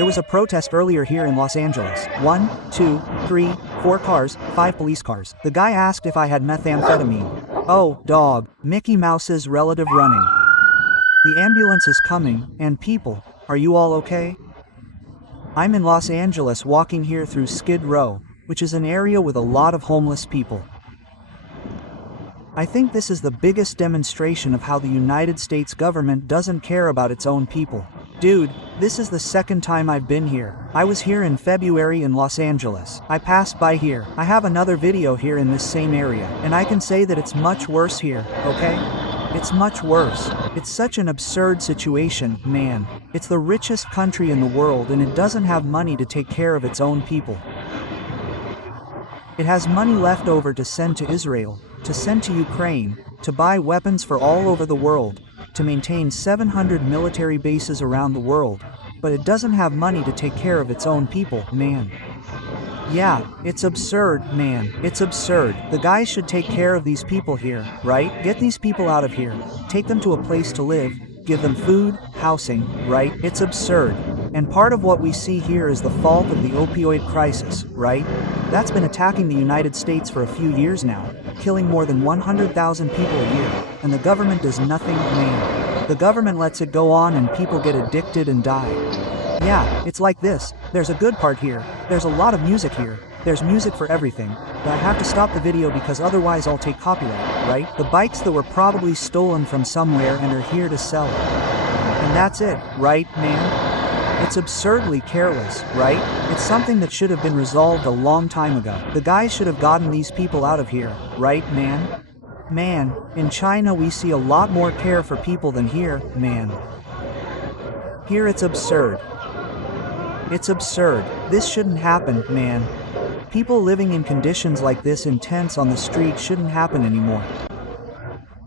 There was a protest earlier here in Los Angeles. 1, 2, 3, 4 cars, 5 police cars. The guy asked if I had methamphetamine. Oh, dog. Mickey Mouse's relative running. The ambulance is coming, and people, are you all okay? I'm in Los Angeles walking here through Skid Row, which is an area with a lot of homeless people. I think this is the biggest demonstration of how the United States government doesn't care about its own people. Dude, this is the second time I've been here. I was here in February in Los Angeles. I passed by here. I have another video here in this same area, and I can say that it's much worse here, okay? It's much worse. It's such an absurd situation, man. It's the richest country in the world and it doesn't have money to take care of its own people. It has money left over to send to Israel, to send to Ukraine, to buy weapons for all over the world, to maintain 700 military bases around the world, but it doesn't have money to take care of its own people, man. Yeah, it's absurd, man. It's absurd. The guys should take care of these people here, right? Get these people out of here. Take them to a place to live. Give them food, housing, right? It's absurd. And part of what we see here is the fault of the opioid crisis, right? That's been attacking the United States for a few years now, killing more than 100,000 people a year, and the government does nothing, man. The government lets it go on and people get addicted and die. Yeah, it's like this. There's a good part here. There's a lot of music here. There's music for everything. But I have to stop the video because otherwise I'll take copyright, right? The bikes that were probably stolen from somewhere and are here to sell. And that's it, right, man? It's absurdly careless, right? It's something that should have been resolved a long time ago. The guys should have gotten these people out of here, right, man? Man, in China we see a lot more care for people than here, man. Here it's absurd. It's absurd. This shouldn't happen, man. People living in conditions like this in tents on the street shouldn't happen anymore.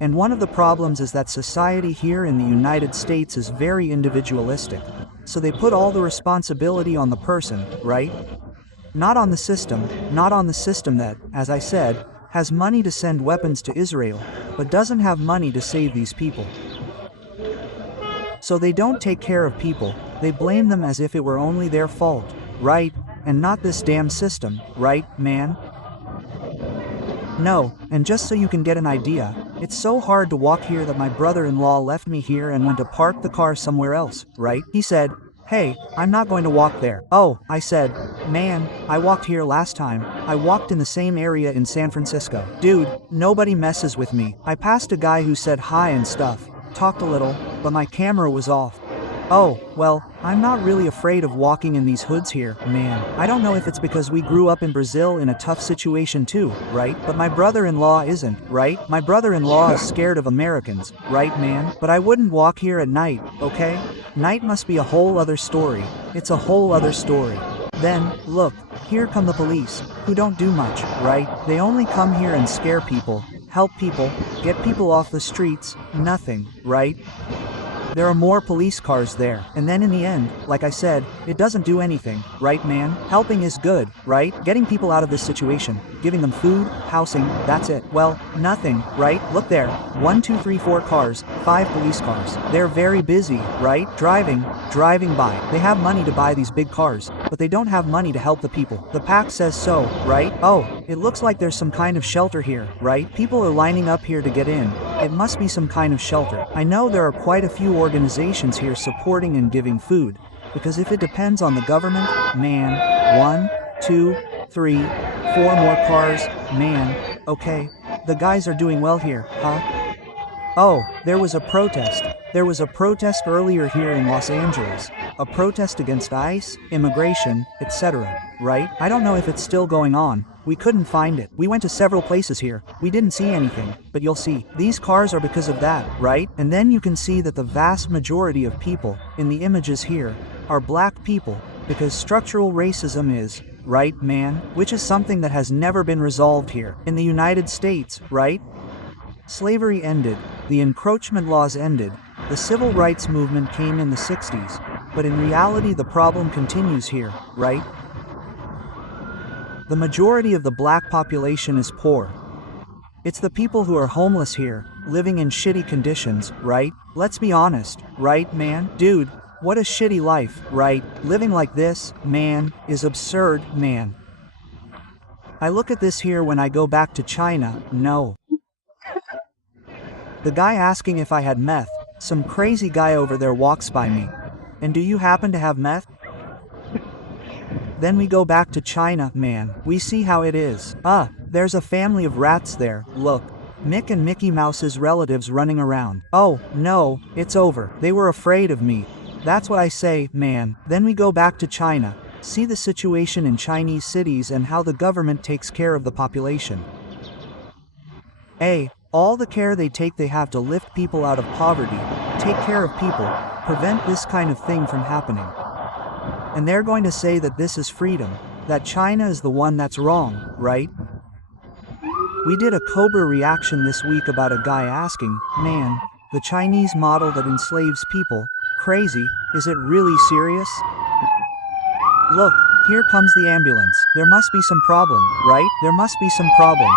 And one of the problems is that society here in the United States is very individualistic. So they put all the responsibility on the person, right? Not on the system, not on the system that, as I said, has money to send weapons to Israel, but doesn't have money to save these people. So they don't take care of people, they blame them as if it were only their fault, right? And not this damn system, right, man? No, and just so you can get an idea, it's so hard to walk here that my brother-in-law left me here and went to park the car somewhere else, right? He said, "Hey, I'm not going to walk there." Oh, I said, "Man, I walked here last time. I walked in the same area in San Francisco." Dude, nobody messes with me. I passed a guy who said hi and stuff, talked a little, but my camera was off. Oh, well, I'm not really afraid of walking in these hoods here, man. I don't know if it's because we grew up in Brazil in a tough situation too, right? But my brother-in-law isn't, right? My brother-in-law is scared of Americans, right, man? But I wouldn't walk here at night, okay? Night must be a whole other story. It's a whole other story. Then, look, here come the police, who don't do much, right? They only come here and scare people, help people, get people off the streets, nothing, right? There are more police cars there, and then in the end, like I said, it doesn't do anything, right, man? Helping is good, right? Getting people out of this situation, giving them food, housing, that's it. Well, nothing, right? Look there, 1, 2, 3, 4 cars, 5 police cars. They're very busy, right? Driving by. They have money to buy these big cars, but they don't have money to help the people. The pack says so, right? Oh, it looks like there's some kind of shelter here, right? People are lining up here to get in. It must be some kind of shelter. I know there are quite a few organizations here supporting and giving food, because if it depends on the government, man, 1, 2, 3, 4 more cars, man, okay, the guys are doing well here, huh? Oh, there was a protest. There was a protest earlier here in Los Angeles. A protest against ICE, immigration, etc., right? I don't know if it's still going on. We couldn't find it. We went to several places here. We didn't see anything, but you'll see. These cars are because of that, right? And then you can see that the vast majority of people, in the images here, are black people, because structural racism is, right, man? Which is something that has never been resolved here. In the United States, right? Slavery ended, the encroachment laws ended, the civil rights movement came in the 60s, but in reality the problem continues here, right? The majority of the black population is poor. It's the people who are homeless here, living in shitty conditions, right? Let's be honest, right, man? Dude, What a shitty life, right? Living like this, man, is absurd, man. I look at this here when I go back to China, no. The guy asking if I had meth, some crazy guy over there walks by me. And do you happen to have meth? Then we go back to China, man. We see how it is. There's a family of rats there, look. Mick and Mickey Mouse's relatives running around. Oh, no, it's over. They were afraid of me. That's what I say, man. Then we go back to China. See the situation in Chinese cities and how the government takes care of the population. All the care they have to lift people out of poverty, take care of people, prevent this kind of thing from happening. And they're going to say that this is freedom, that China is the one that's wrong, right? We did a Cobra reaction this week about a guy asking, man, the Chinese model that enslaves people, crazy, is it really serious? Look, here comes the ambulance. There must be some problem, right? There must be some problem.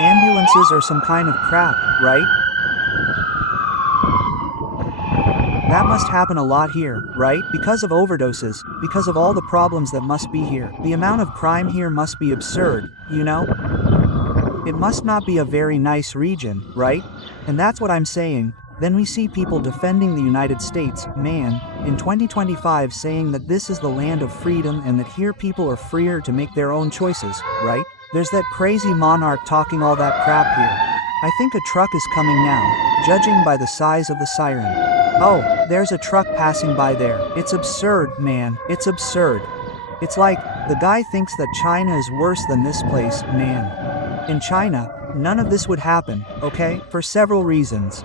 Ambulances are some kind of crap, right? That must happen a lot here, right? Because of overdoses, because of all the problems that must be here. The amount of crime here must be absurd, you know? It must not be a very nice region, right? And that's what I'm saying. Then we see people defending the United States, man, in 2025 saying that this is the land of freedom and that here people are freer to make their own choices, right? There's that crazy monarch talking all that crap here. I think a truck is coming now, judging by the size of the siren. Oh, there's a truck passing by there. It's absurd, man. It's absurd. It's like, the guy thinks that China is worse than this place, man. In China, none of this would happen, okay? For several reasons.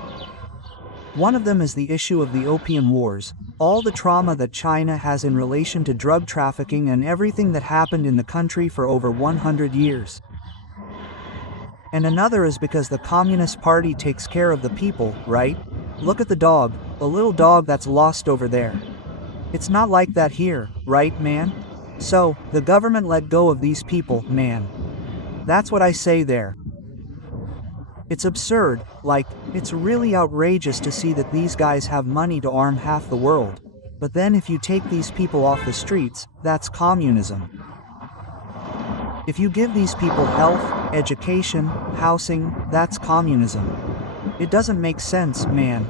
One of them is the issue of the Opium Wars, all the trauma that China has in relation to drug trafficking and everything that happened in the country for over 100 years. And another is because the Communist Party takes care of the people, right? Look at the dog, the little dog that's lost over there. It's not like that here, right, man? So, the government let go of these people, man. That's what I say there. It's absurd, like, it's really outrageous to see that these guys have money to arm half the world. But then if you take these people off the streets, that's communism. If you give these people health, education, housing, that's communism. It doesn't make sense, man.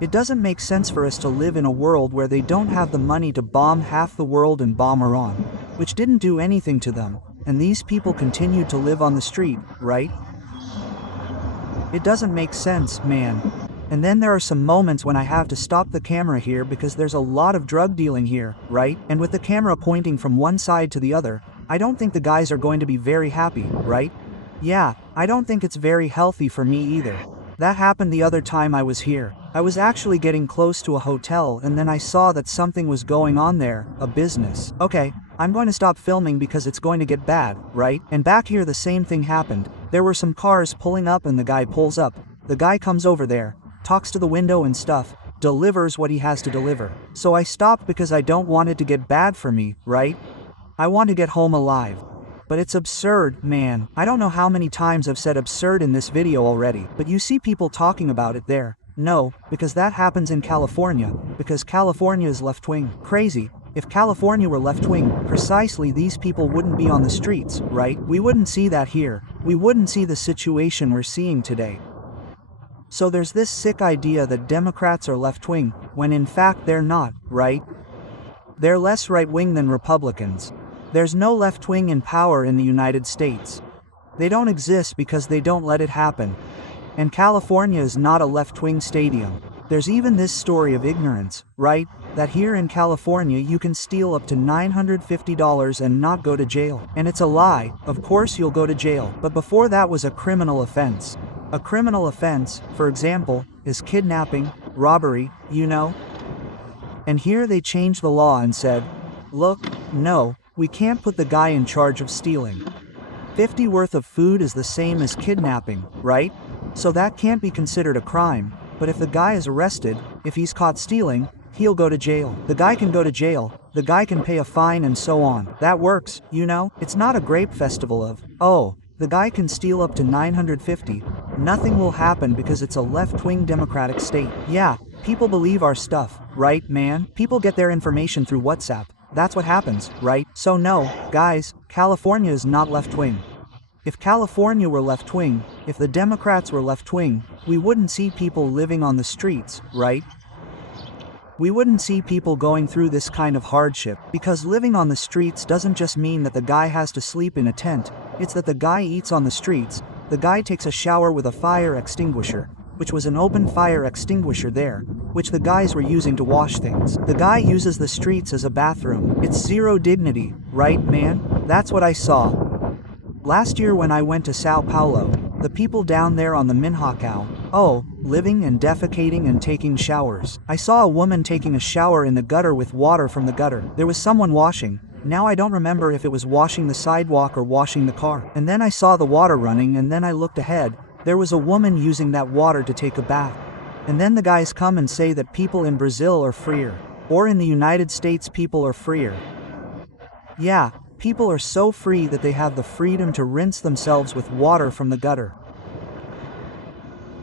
It doesn't make sense for us to live in a world where they don't have the money to bomb half the world and bomb Iran, which didn't do anything to them, and these people continued to live on the street, right? It doesn't make sense, man. And then there are some moments when I have to stop the camera here because there's a lot of drug dealing here, right? And with the camera pointing from one side to the other, I don't think the guys are going to be very happy, right? Yeah, I don't think it's very healthy for me either. That happened the other time I was here. I was actually getting close to a hotel and then I saw that something was going on there, a business. Okay, I'm going to stop filming because it's going to get bad, right? And back here the same thing happened. There were some cars pulling up and the guy pulls up. The guy comes over there, talks to the window and stuff, delivers what he has to deliver. So I stopped because I don't want it to get bad for me, right? I want to get home alive. But it's absurd, man. I don't know how many times I've said absurd in this video already, but you see people talking about it there. No, because that happens in California, because California is left-wing. Crazy. If California were left-wing, precisely these people wouldn't be on the streets, right? We wouldn't see that here. We wouldn't see the situation we're seeing today. So there's this sick idea that Democrats are left-wing, when in fact they're not, right? They're less right-wing than Republicans. There's no left wing in power in the United States. They don't exist because they don't let it happen. And California is not a left-wing stadium. There's even this story of ignorance, right? That here in California you can steal up to $950 and not go to jail. And it's a lie. Of course you'll go to jail. But before that was a criminal offense. A criminal offense, for example, is kidnapping, robbery, you know? And here they changed the law and said, look, no, we can't put the guy in charge of stealing. 50 worth of food is the same as kidnapping, right? So that can't be considered a crime, but if the guy is arrested, if he's caught stealing, he'll go to jail. The guy can go to jail, the guy can pay a fine and so on. That works, you know? It's not a grape festival of, oh, the guy can steal up to $950. nothing will happen because it's a left-wing democratic state. Yeah, people believe our stuff, right, man? People get their information through WhatsApp. That's what happens, right? So no, guys, California is not left-wing. If California were left-wing, if the Democrats were left-wing, we wouldn't see people living on the streets, right? We wouldn't see people going through this kind of hardship, because living on the streets doesn't just mean that the guy has to sleep in a tent, it's that the guy eats on the streets, the guy takes a shower with a fire extinguisher, which was an open fire extinguisher there, which the guys were using to wash things. The guy uses the streets as a bathroom. It's zero dignity, right, man? That's what I saw. Last year when I went to Sao Paulo, the people down there on the Minhocão, living and defecating and taking showers. I saw a woman taking a shower in the gutter with water from the gutter. There was someone washing. Now I don't remember if it was washing the sidewalk or washing the car. And then I saw the water running and then I looked ahead. There was a woman using that water to take a bath. And then the guys come and say that people in Brazil are freer. Or in the United States people are freer. Yeah. People are so free that they have the freedom to rinse themselves with water from the gutter.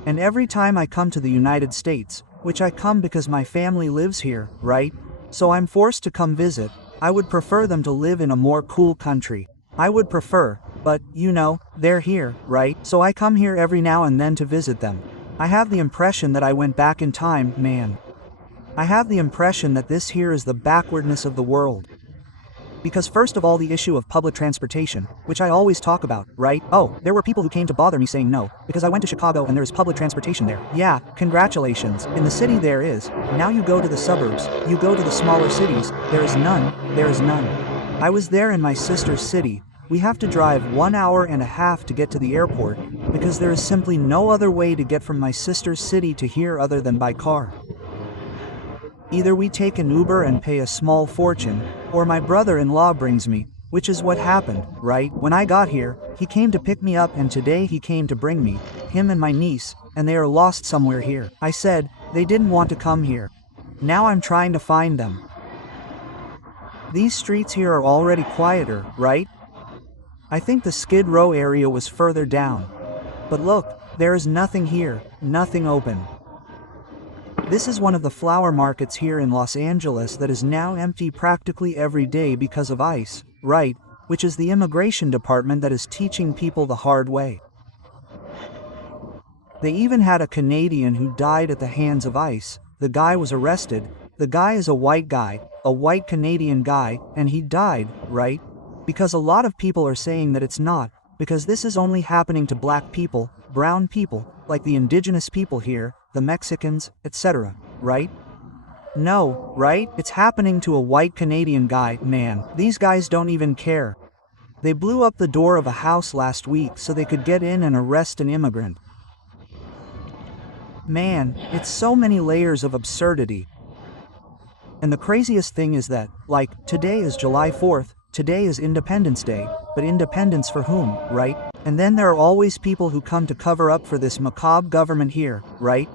And every time I come to the United States, which I come because my family lives here, right? So I'm forced to come visit, I would prefer them to live in a more cool country. I would prefer, but, you know, they're here, right? So I come here every now and then to visit them. I have the impression that I went back in time, man. I have the impression that this here is the backwardness of the world. Because first of all the issue of public transportation, which I always talk about, right? There were people who came to bother me saying no, because I went to Chicago and there is public transportation there. Yeah, congratulations. In the city there is. Now you go to the suburbs, you go to the smaller cities, there is none, there is none. I was there in my sister's city. We have to drive 1 hour and a half to get to the airport, because there is simply no other way to get from my sister's city to here other than by car. Either we take an Uber and pay a small fortune, or my brother-in-law brings me, which is what happened, right? When I got here, he came to pick me up and today he came to bring me, him and my niece, and they are lost somewhere here. I said, they didn't want to come here. Now I'm trying to find them. These streets here are already quieter, right? I think the Skid Row area was further down. But look, there is nothing here, nothing open. This is one of the flower markets here in Los Angeles that is now empty practically every day because of ICE, right, which is the immigration department that is teaching people the hard way. They even had a Canadian who died at the hands of ICE. The guy was arrested. The guy is a white guy, a white Canadian guy, and he died, right? Because a lot of people are saying that it's not, because this is only happening to black people, brown people, like the indigenous people here, the Mexicans, etc., right? No, right? It's happening to a white Canadian guy, man. These guys don't even care. They blew up the door of a house last week so they could get in and arrest an immigrant. Man, it's so many layers of absurdity. And the craziest thing is that, like, today is July 4th, today is Independence Day, but independence for whom, right? And then there are always people who come to cover up for this macabre government here, right?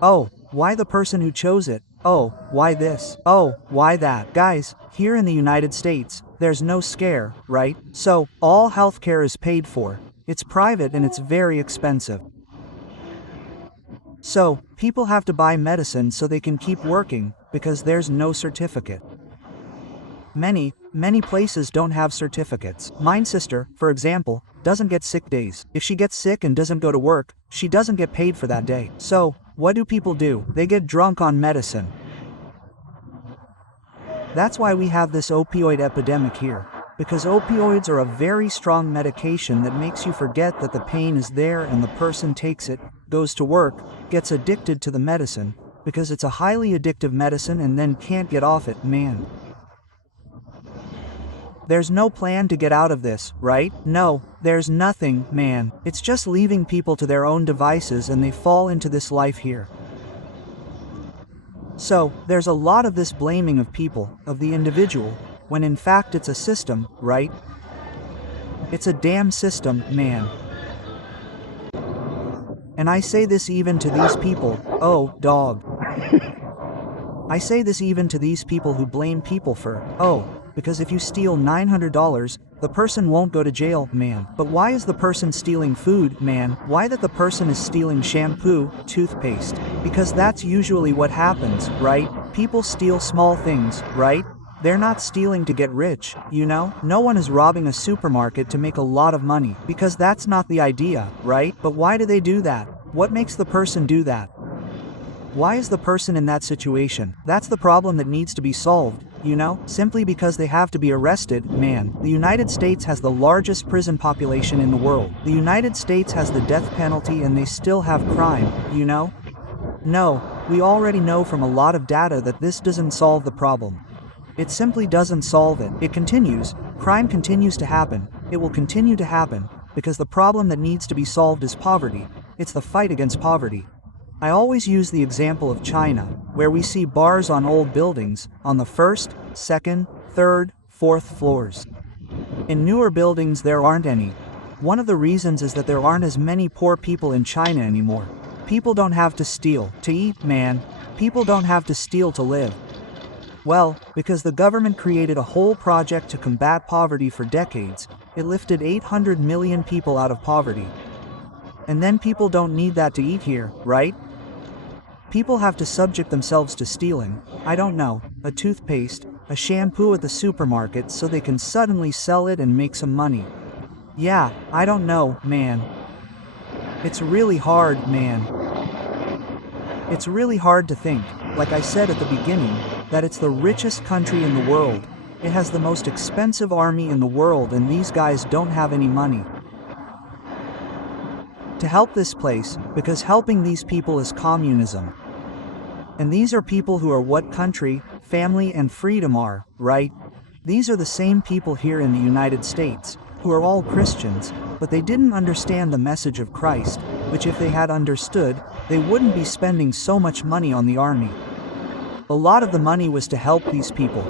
Why the person who chose it? Why this? Why that? Guys, here in the United States, there's no scare, right? So, all healthcare is paid for. It's private and it's very expensive. So, people have to buy medicine so they can keep working, because there's no certificate. Many places don't have certificates. My sister, for example, doesn't get sick days. If she gets sick and doesn't go to work, she doesn't get paid for that day. So, what do people do? They get drunk on medicine. That's why we have this opioid epidemic here. Because opioids are a very strong medication that makes you forget that the pain is there and the person takes it, goes to work, gets addicted to the medicine, because it's a highly addictive medicine and then can't get off it, man. There's no plan to get out of this, right? No, there's nothing, man. It's just leaving people to their own devices and they fall into this life here. So, there's a lot of this blaming of people, of the individual, when in fact it's a system, right? It's a damn system, man. And I say this even to these people, dog. I say this even to these people who blame people for, because if you steal $900, the person won't go to jail, man. But why is the person stealing food, man? Why that the person is stealing shampoo, toothpaste? Because that's usually what happens, right? People steal small things, right? They're not stealing to get rich, you know? No one is robbing a supermarket to make a lot of money, because that's not the idea, right? But why do they do that? What makes the person do that? Why is the person in that situation? That's the problem that needs to be solved, you know? Simply because they have to be arrested, man. The United States has the largest prison population in the world. The United States has the death penalty and they still have crime, you know? No, we already know from a lot of data that this doesn't solve the problem. It simply doesn't solve it. It continues, crime continues to happen, it will continue to happen, because the problem that needs to be solved is poverty. It's the fight against poverty. I always use the example of China, where we see bars on old buildings, on the first, second, third, fourth floors. In newer buildings there aren't any. One of the reasons is that there aren't as many poor people in China anymore. People don't have to steal to eat, man. People don't have to steal to live. Well, because the government created a whole project to combat poverty for decades, it lifted 800 million people out of poverty. And then people don't need that to eat here, right? People have to subject themselves to stealing, I don't know, a toothpaste, a shampoo at the supermarket so they can suddenly sell it and make some money. Yeah, I don't know, man. It's really hard, man. It's really hard to think, like I said at the beginning, that it's the richest country in the world. It has the most expensive army in the world and these guys don't have any money to help this place, because helping these people is communism. And these are people who are what country, family and freedom are, right? These are the same people here in the United States, who are all Christians, but they didn't understand the message of Christ, which if they had understood, they wouldn't be spending so much money on the army. A lot of the money was to help these people.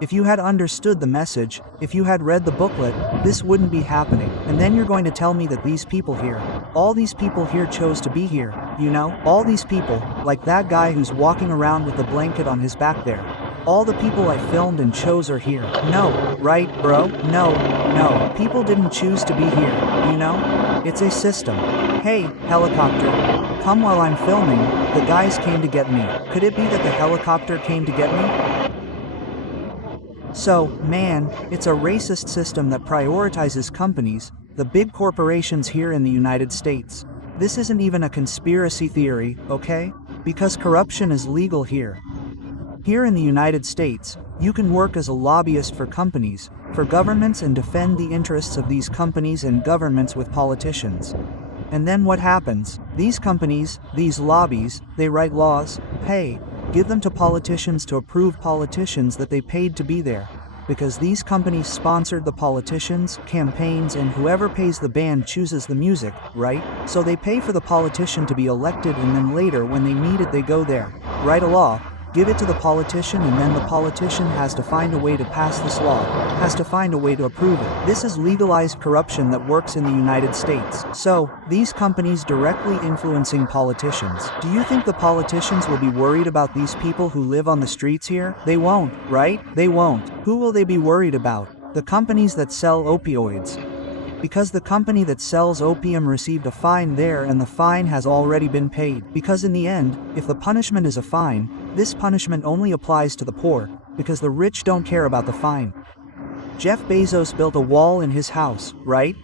If you had understood the message, if you had read the booklet, this wouldn't be happening. And then you're going to tell me that these people here, all these people here chose to be here, you know? All these people, like that guy who's walking around with the blanket on his back there. All the people I filmed and chose are here. No, right, bro? No, people didn't choose to be here, you know? It's a system. Hey, helicopter, come while I'm filming, the guys came to get me. Could it be that the helicopter came to get me? So, man, it's a racist system that prioritizes companies, the big corporations here in the United States. This isn't even a conspiracy theory, okay? Because corruption is legal here. Here in the United States, you can work as a lobbyist for companies, for governments and defend the interests of these companies and governments with politicians. And then what happens? These companies, these lobbies, they write laws, pay, give them to politicians to approve politicians that they paid to be there. Because these companies sponsored the politicians, campaigns, and whoever pays the band chooses the music, right? So they pay for the politician to be elected and then later when they need it they go there, write a law, give it to the politician and then the politician has to find a way to pass this law, has to find a way to approve it. This is legalized corruption that works in the United States. So, these companies directly influencing politicians. Do you think the politicians will be worried about these people who live on the streets here? They won't, right? They won't. Who will they be worried about? The companies that sell opioids. Because the company that sells opium received a fine there and the fine has already been paid. Because in the end, if the punishment is a fine, this punishment only applies to the poor, because the rich don't care about the fine. Jeff Bezos built a wall in his house, right?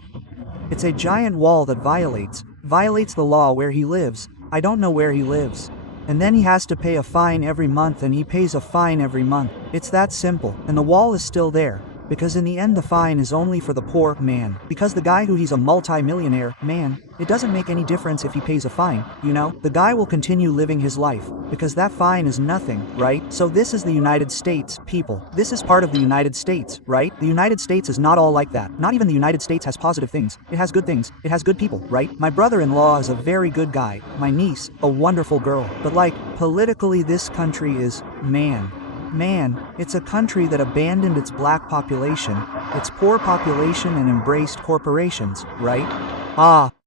It's a giant wall that violates the law where he lives. I don't know where he lives. And then he has to pay a fine every month and he pays a fine every month. It's that simple, and the wall is still there. Because in the end the fine is only for the poor man. Because the guy he's a multi-millionaire, man, it doesn't make any difference if he pays a fine, you know? The guy will continue living his life, because that fine is nothing, right? So this is the United States, people. This is part of the United States, right? The United States is not all like that. Not even the United States has positive things. It has good things. It has good people, right? My brother-in-law is a very good guy. My niece, a wonderful girl. But like, politically this country is, man, it's a country that abandoned its black population, its poor population and embraced corporations, right?